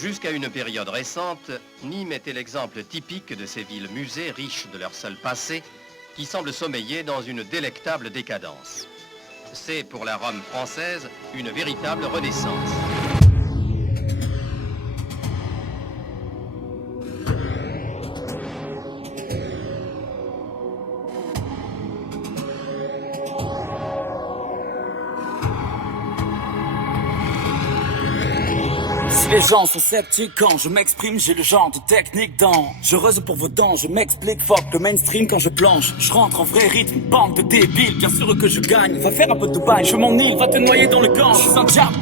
Jusqu'à une période récente, Nîmes était l'exemple typique de ces villes-musées riches de leur seul passé qui semblent sommeiller dans une délectable décadence. C'est pour la Rome française une véritable renaissance. Les gens sont sceptiques quand je m'exprime, j'ai le genre de technique dans. Je reuse pour vos dents, je m'explique, fuck le mainstream quand je planche. Je rentre en vrai rythme, bande de débiles, bien sûr que je gagne. Va faire un peu de bail, je m'en île, va te noyer dans le gang. Je suis un diable,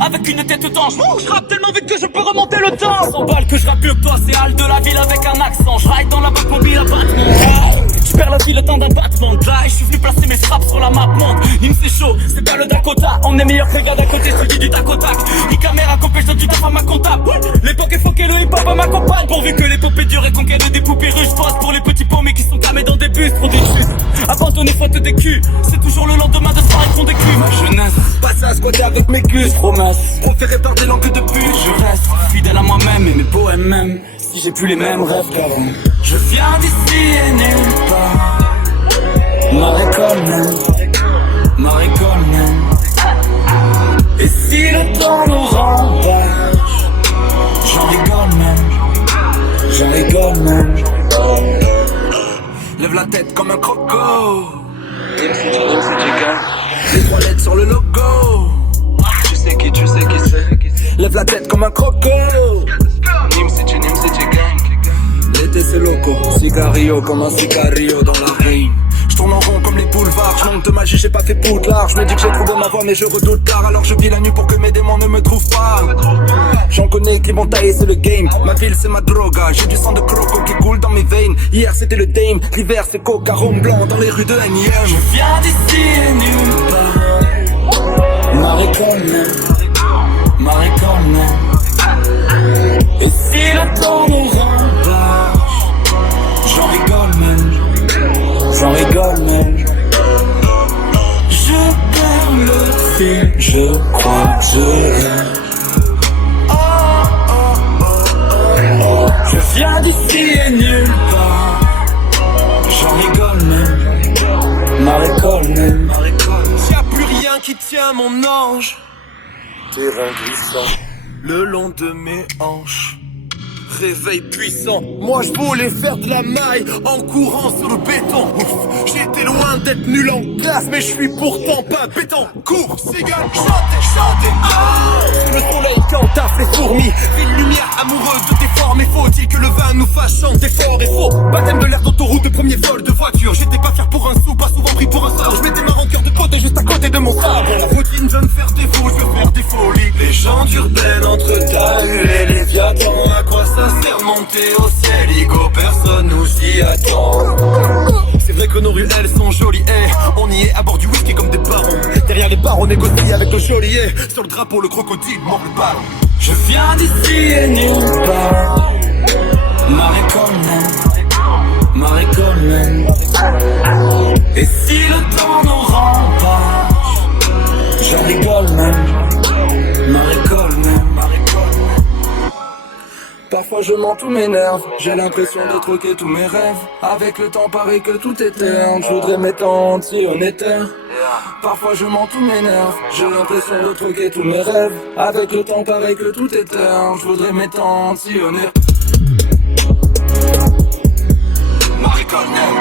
avec une tête d'ange. Je rappe tellement vite que je peux remonter le temps. 100 balles que je rappe mieux que toi, c'est Hal de la ville avec un accent. Je ride dans la boîte mobile à battement. Je perds la vie le temps d'un battement de là et je suis venu placer mes frappes sur la map monde. Nîmes c'est chaud, c'est pas le Dakota. On est meilleur que le gars d'à côté, je te dis du tac au tac. Ni caméra copée, je donne du taf à ma comptable. L'époque est foquée, le hip-hop à ma compagne. Pourvu que l'épopée dure et conquête des poupées russes. Pose pour les petits paumés qui sont camés dans des bus. Trop des justes, abandonner faute des culs. C'est toujours le lendemain de soirée qu'on décuve. Ma jeunesse, passe à squatter avec mes culs. Promesse, proféré par des langues de pute. Je reste fidèle à moi-même et mes poèmes même. Si j'ai plus les mêmes rêves qu'avant. Je viens d'ici et nulle part. Ma récolte même. Et si le temps nous rembarque, j'en rigole même. Lève la tête comme un croco. Les 3 lettres sur le logo. Tu sais qui c'est. Lève la tête comme un croco. Nîmes c'est gang. L'été c'est loco. Cigario comme un cigario dans la rime. Je tourne en rond comme les boulevards, je manque de magie, j'ai pas fait poudlard. Je me dis que j'ai trouvé ma voie mais je redoute l'art. Alors je vis la nuit pour que mes démons ne me trouvent pas. J'en connais qui vont tailler, c'est le game. Ma ville c'est ma droga, j'ai du sang de croco qui coule dans mes veines. Hier c'était le Dame, l'hiver c'est coca, rhum blanc dans les rues de N.I.M. Je viens d'ici et nulle part. Ma récolte même. Et si le temps nous rembarque, j'en rigole même. Je perds le fil, je crois que je rêve. Je viens d'ici et nulle part. J'en rigole même. Ma récolte même. Y'a plus rien qui tient mon ange. Terrain glissant Le long de mes hanches. Réveil puissant, moi je voulais faire de la maille en courant sur le béton. J'étais loin d'être nul en classe, mais je suis pourtant pas béton. Cours, cigale, chantez, le soleil quand taffe les fourmis. Ville lumière amoureuse de tes formes. Et faut-il que le vin nous fasse chanter fort et faux. Baptême de l'air d'autoroute, de premier vol de voiture. J'étais pas fier pour un sou, pas souvent pris pour un sort. Je mettais ma rancœur de côté juste à côté de mon sabre. La routine veut me faire défaut, je veux faire des folies. Les gens d'urbaine entre talus et les viatans. À quoi ça sert de monter au ciel, Igo, personne nous y attend. C'est vrai que nos rues elles sont jolies, on y est à bord du whisky comme des barons. Derrière les bars on négocie avec le geôlier. Sur le drapeau le crocodile mord le ballon. Je viens d'ici et nulle part. Ma récolte même. Et si le temps nous rembarque, j'en rigole même. Ma récolte même. Parfois je mens, tout m'énerve. J'ai l'impression de troquer tous mes rêves. Avec le temps pareil que tout est terne. Je voudrais m'étendre si on était. Parfois je mens, tout m'énerve. J'ai l'impression de troquer tous mes rêves. Avec le temps pareil que tout est terne. Je voudrais m'étendre si on est. Marie Colnel.